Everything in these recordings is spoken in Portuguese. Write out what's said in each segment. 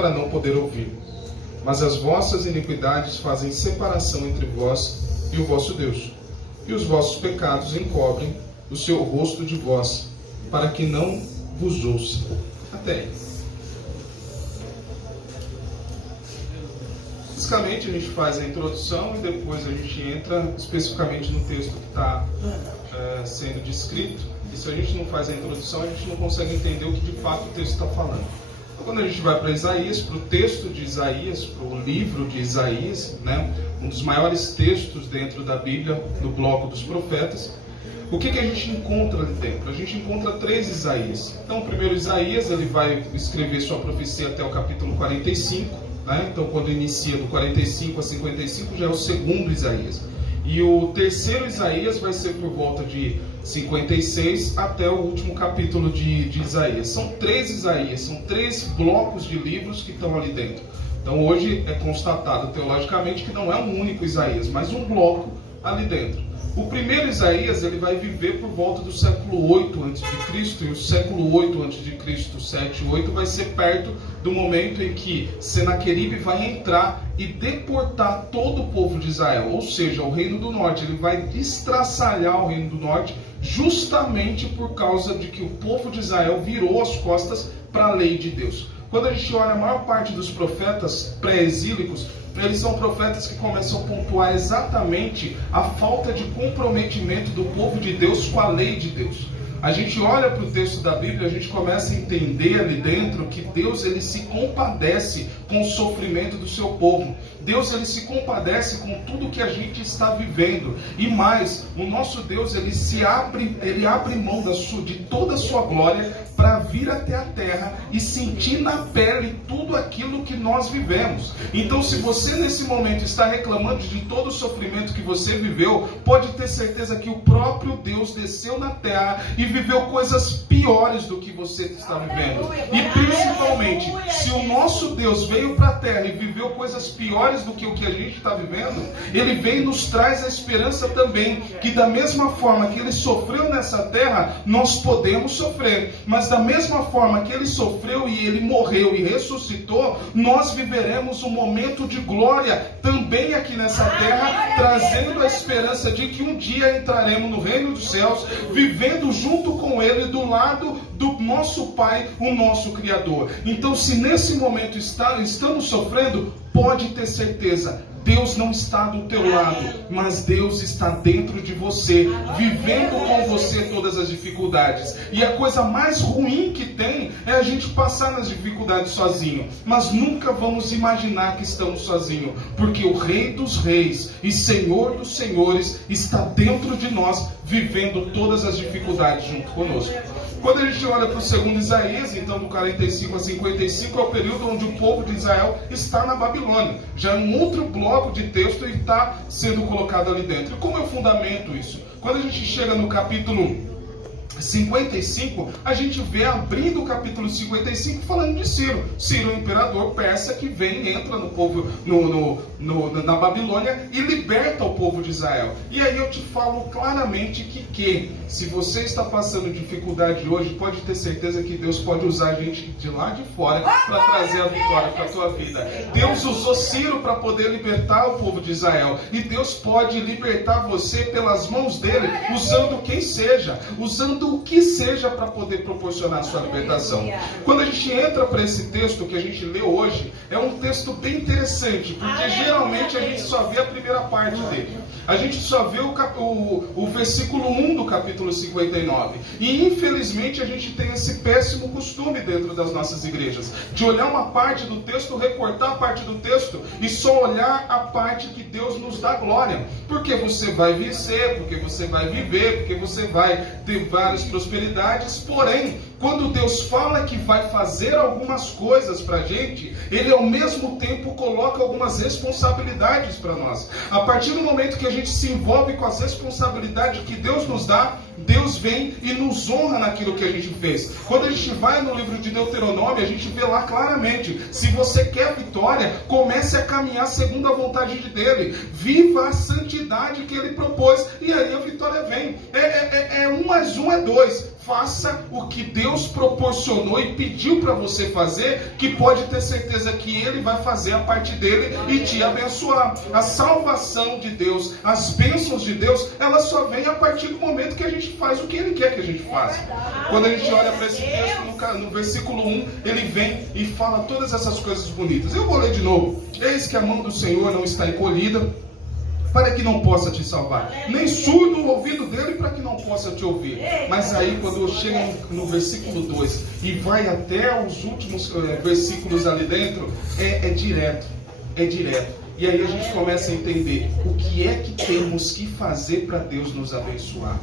para não poder ouvir. Mas as vossas iniquidades fazem separação entre vós e o vosso Deus, e os vossos pecados encobrem o seu rosto de vós, para que não vos ouça. Até aí. Basicamente a gente faz a introdução e depois a gente entra especificamente no texto que está sendo descrito. E se a gente não faz a introdução, a gente não consegue entender o que de fato o texto está falando. Então, quando a gente vai para Isaías, para o texto de Isaías, para o livro de Isaías, né, um dos maiores textos dentro da Bíblia, no bloco dos profetas, o que a gente encontra ali dentro? A gente encontra 3 Isaías. Então, o primeiro Isaías, ele vai escrever sua profecia até o capítulo 45. Né? Então, quando inicia do 45 a 55, já é o segundo Isaías. E o terceiro Isaías vai ser por volta de 56 até o último capítulo de Isaías. São 3 Isaías, são 3 blocos de livros que estão ali dentro. Então, hoje é constatado teologicamente que não é um único Isaías, mas um bloco ali dentro. O primeiro Isaías, ele vai viver por volta do século 8 a.C. e o século 8 a.C., 7 e 8, vai ser perto do momento em que Senaqueribe vai entrar e deportar todo o povo de Israel, ou seja, o reino do norte. Ele vai destraçalhar o reino do norte justamente por causa de que o povo de Israel virou as costas para a lei de Deus. Quando a gente olha a maior parte dos profetas pré-exílicos, eles são profetas que começam a pontuar exatamente a falta de comprometimento do povo de Deus com a lei de Deus. A gente olha para o texto da Bíblia, a gente começa a entender ali dentro que Deus, ele se compadece com o sofrimento do seu povo. Deus, ele se compadece com tudo que a gente está vivendo. E mais, o nosso Deus, ele abre mão de toda a sua glória para vir até a terra e sentir na pele tudo aquilo que nós vivemos. Então, se você nesse momento está reclamando de todo o sofrimento que você viveu, pode ter certeza que o próprio Deus desceu na terra e viveu coisas piores do que você está vivendo. E principalmente, se o nosso Deus veio para a terra e viveu coisas piores do que o que a gente está vivendo, ele vem e nos traz a esperança também, que da mesma forma que ele sofreu nessa terra, nós podemos sofrer. Mas da mesma forma que ele sofreu e ele morreu e ressuscitou, nós viveremos um momento de glória também aqui nessa terra, trazendo a esperança de que um dia entraremos no reino dos céus, vivendo junto com ele, do lado do nosso Pai, o nosso Criador. Então, se nesse momento estamos sofrendo, pode ter certeza, Deus não está do teu lado, mas Deus está dentro de você, vivendo com você todas as dificuldades. E a coisa mais ruim que tem é a gente passar nas dificuldades sozinho. Mas nunca vamos imaginar que estamos sozinhos, porque o Rei dos Reis e Senhor dos Senhores está dentro de nós, vivendo todas as dificuldades junto conosco. Quando a gente olha para o segundo Isaías, então do 45 a 55, é o período onde o povo de Israel está na Babilônia. Já é um outro bloco de texto e está sendo colocado ali dentro. E como eu fundamento isso? Quando a gente chega no capítulo 55, a gente vê abrindo o capítulo 55 falando de Ciro. Ciro é o imperador persa que vem e entra no povo, na Babilônia e liberta o povo de Israel. E aí eu te falo claramente que se você está passando dificuldade hoje, pode ter certeza que Deus pode usar a gente de lá de fora para trazer a vitória para a tua vida. Deus usou Ciro para poder libertar o povo de Israel. E Deus pode libertar você pelas mãos dele, usando quem seja, usando o que seja para poder proporcionar a sua libertação. Quando a gente entra para esse texto que a gente lê hoje, é um texto bem interessante, porque geralmente a gente só vê a primeira parte dele. A gente só vê o versículo 1 do capítulo 59. E infelizmente a gente tem esse péssimo costume dentro das nossas igrejas, de olhar uma parte do texto, recortar a parte do texto e só olhar a parte que Deus nos dá glória. Porque você vai vencer, porque você vai viver, porque você vai ter várias prosperidades. Porém, quando Deus fala que vai fazer algumas coisas para a gente, Ele ao mesmo tempo coloca algumas responsabilidades para nós. A partir do momento que a gente se envolve com as responsabilidades que Deus nos dá, Deus vem e nos honra naquilo que a gente fez. Quando a gente vai no livro de Deuteronômio, a gente vê lá claramente: se você quer vitória, comece a caminhar segundo a vontade dele. Viva a santidade que ele propôs, e aí a vitória vem. 1 mais 1 é 2. faça o que Deus proporcionou e pediu para você fazer, que pode ter certeza que Ele vai fazer a parte dele e te abençoar. A salvação de Deus, as bênçãos de Deus, elas só vêm a partir do momento que a gente faz o que Ele quer que a gente faça. Quando a gente olha para esse texto, no versículo 1, ele vem e fala todas essas coisas bonitas. Eu vou ler de novo. Eis que a mão do Senhor não está encolhida, para que não possa te salvar, nem surdo o ouvido dele para que não possa te ouvir. Mas aí quando chega no versículo 2 e vai até os últimos versículos ali dentro, é direto. E aí a gente começa a entender o que é que temos que fazer para Deus nos abençoar.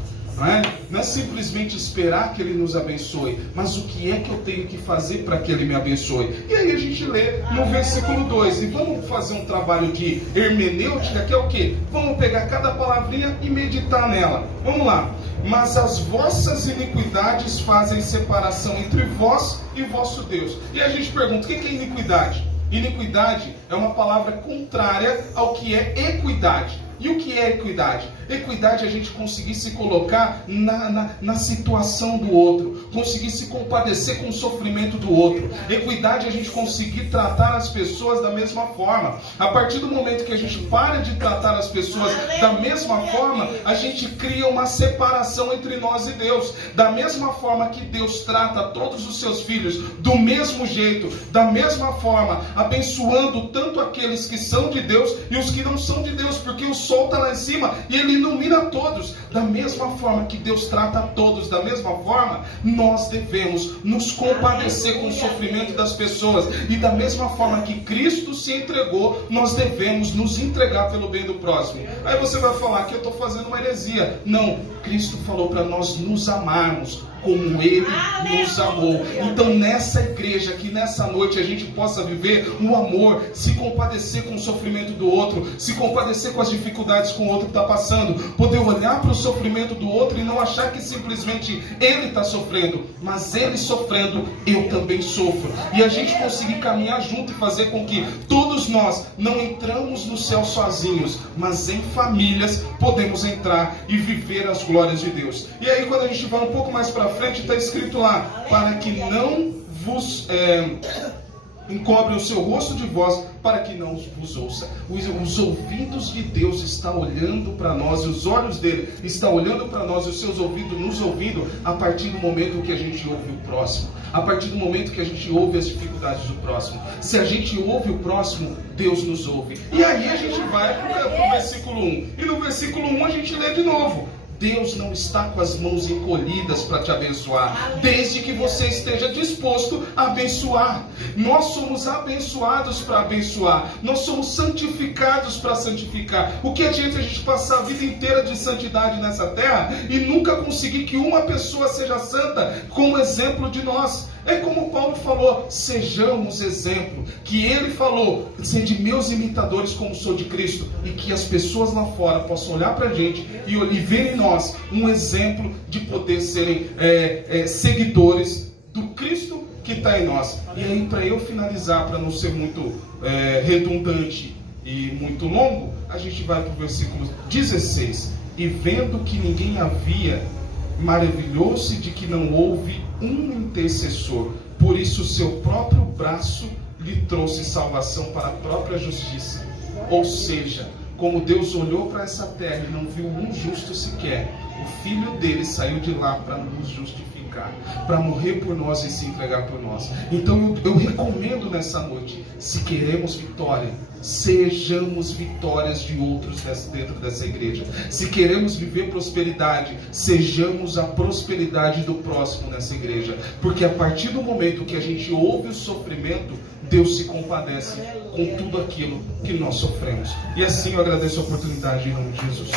Não é simplesmente esperar que Ele nos abençoe, mas o que é que eu tenho que fazer para que Ele me abençoe? E aí a gente lê no versículo 2, e vamos fazer um trabalho de hermenêutica, que é o quê? Vamos pegar cada palavrinha e meditar nela. Vamos lá. Mas as vossas iniquidades fazem separação entre vós e vosso Deus. E a gente pergunta, o que é iniquidade? Iniquidade é uma palavra contrária ao que é equidade. E o que é equidade? Equidade é a gente conseguir se colocar na situação do outro, conseguir se compadecer com o sofrimento do outro. Equidade é a gente conseguir tratar as pessoas da mesma forma. A partir do momento que a gente para de tratar as pessoas da mesma forma, a gente cria uma separação entre nós e Deus. Da mesma forma que Deus trata todos os seus filhos do mesmo jeito, da mesma forma, abençoando tanto aqueles que são de Deus e os que não são de Deus, porque o sol está lá em cima e Ele ilumina todos. Da mesma forma que Deus trata a todos, da mesma forma, nós devemos nos compadecer com o sofrimento das pessoas. E da mesma forma que Cristo se entregou, nós devemos nos entregar pelo bem do próximo. Aí você vai falar que eu estou fazendo uma heresia. Não, Cristo falou para nós nos amarmos como Ele nos amou. Então nessa igreja, que nessa noite a gente possa viver o amor, se compadecer com o sofrimento do outro, se compadecer com as dificuldades que o outro está passando, poder olhar para o sofrimento do outro e não achar que simplesmente ele está sofrendo, mas ele sofrendo, eu também sofro. E a gente conseguir caminhar junto e fazer com que todos nós não entramos no céu sozinhos, mas em famílias podemos entrar e viver as glórias de Deus. E aí quando a gente vai um pouco mais para frente, está escrito lá, para que não vos encobre o seu rosto de vós, para que não vos ouça. Os ouvidos de Deus estão olhando para nós, e os olhos dele estão olhando para nós, e os seus ouvidos nos ouvindo, a partir do momento que a gente ouve o próximo, a partir do momento que a gente ouve as dificuldades do próximo. Se a gente ouve o próximo, Deus nos ouve. E aí a gente vai para o versículo 1, e no versículo 1 a gente lê de novo. Deus não está com as mãos encolhidas para te abençoar, desde que você esteja disposto a abençoar. Nós somos abençoados para abençoar, nós somos santificados para santificar. O que adianta a gente passar a vida inteira de santidade nessa terra e nunca conseguir que uma pessoa seja santa como exemplo de nós? É como Paulo falou, sejamos exemplo, que ele falou, sede meus imitadores como sou de Cristo, e que as pessoas lá fora possam olhar para a gente e ver em nós um exemplo de poder serem seguidores do Cristo que está em nós. E aí, para eu finalizar, para não ser muito redundante e muito longo, a gente vai para o versículo 16. E vendo que ninguém havia, maravilhou-se de que não houve um intercessor, por isso seu próprio braço lhe trouxe salvação para a própria justiça. Ou seja, como Deus olhou para essa terra e não viu um justo sequer, o Filho dele saiu de lá para nos justificar, para morrer por nós e se entregar por nós. Então eu recomendo nessa noite, se queremos vitória, sejamos vitórias de outros dentro dessa igreja. Se queremos viver prosperidade, sejamos a prosperidade do próximo nessa igreja. Porque a partir do momento que a gente ouve o sofrimento, Deus se compadece com tudo aquilo que nós sofremos. E assim eu agradeço a oportunidade em nome de Jesus.